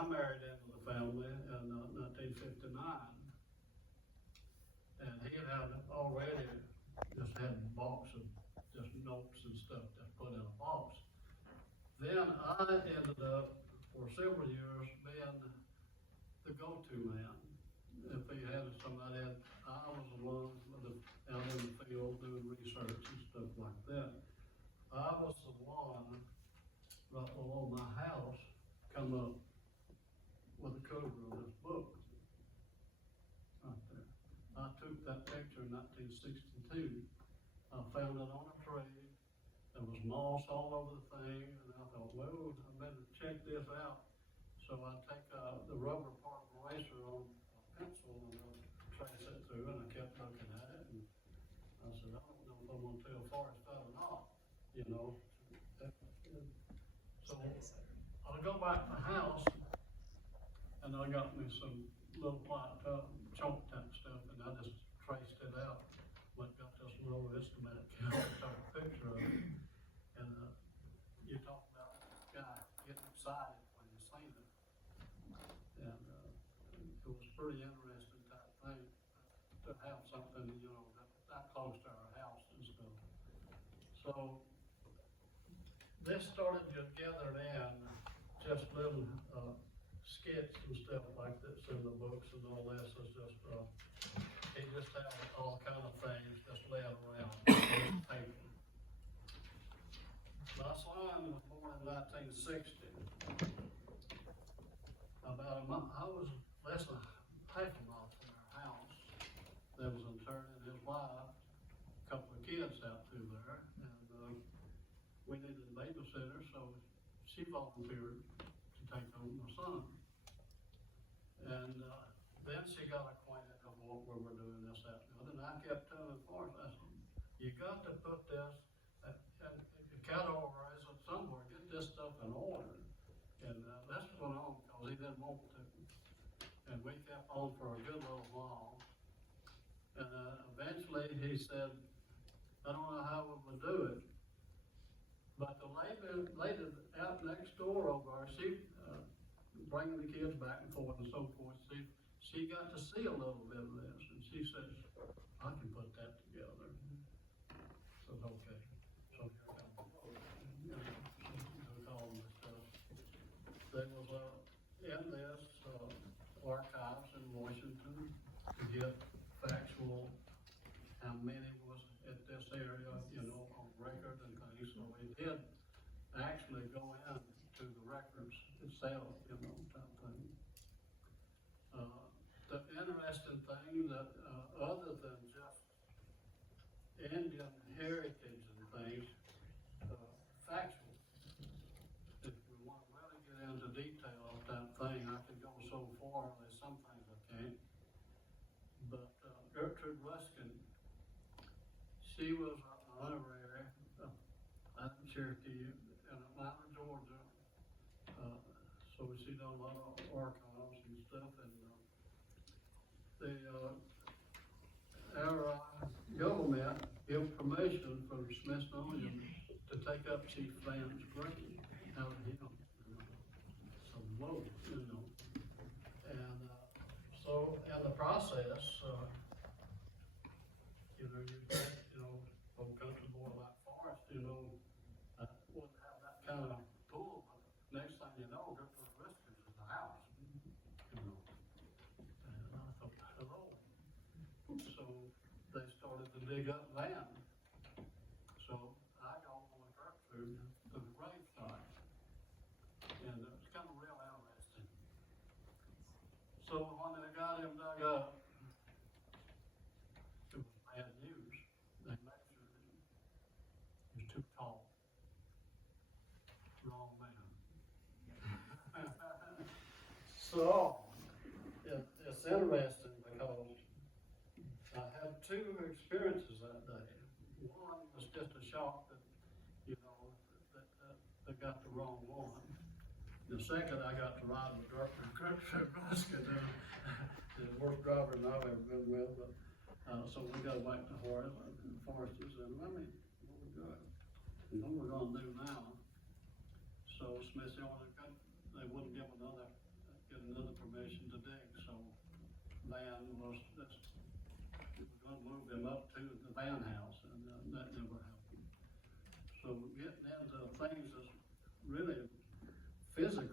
I married into the family in 1959, and he had already just had a box of just notes and stuff just put in a box. Then I ended up, for several years, being the go-to man. If he had somebody, I was the one out in the field doing research and stuff like that. I was the one right below my house come up with the cover of this book right there. I took that picture in 1962. I found it on a tree. There was moss all over the thing, and I thought, well, I better check this out. So I take the rubber part eraser on a pencil and I trace it through, and I kept looking at it, and I said, I don't know if I'm gonna tell Forrest that or not, you know. So I go back to the house, and I got me some little white chalk type stuff, and I just traced it out. But got this little estimate type picture of it. And you talk about a guy getting excited when you see it. And it was pretty interesting type thing to have something, you know, that close to our house and stuff. So this started to gather in just little skits and stuff like this in the books, and all this is just, he just had all kind of things just laying around on paper. My son was born in 1960. About a month, I was less than half a mile from our house. There was an attorney and his wife, a couple of kids out through there, and we needed a babysitter, so she volunteered to take home my son. And then she got acquainted of what we were doing, this, that, and the other, and I kept telling Forrest, I said, you got to put this, and categorize it somewhere, get this stuff in order. And this went on because he didn't want to. And we kept on for a good little while. And eventually he said, I don't know how we would do it. But the lady out next door over, she bringing the kids back and forth and so forth, she got to see a little bit of this, and she says, I can put that together. So okay. So here comes all this stuff. There was in this archives in Washington to get factual how many was at this area, you know, on record and things. So we did actually go into the records itself, you know, type thing. The interesting thing that other than just Indian heritage and things, factual. If we want to really get into detail of that thing, I could go so far, there's some things I can't. But Gertrude Ruskin, she was an honorary out in Cherokee in Atlanta, Georgia. So she done a lot of archives and stuff, and our government gave permission from Smithsonian to take up Chief Van's grave out of him. So whoa, you know. And so in the process, you know, you get, you know, old country boy like Forrest, you know, wouldn't have that kind of pull, but next thing you know, Gertrude Ruskin is the house. You know. And I thought, hello. So they started to dig up land. So I go with Gertrude to the gravesite. And it's kind of real interesting. So when they got him dug up, it was bad news. They measured him. He was too tall. Wrong man. So it's interesting because I had two experiences that day. One was just a shock that, you know, that they got the wrong one. The second, I got to ride with Gertrude Ruskin, the worst driver I've ever been with. But so we go back to Forrest and said, let me, what we doing? What we're going to do now? So Smithsonian, they wouldn't give another another permission to dig, so Van was, we were gonna move him up to the Van house, and that never happened. So getting into things that's really physical.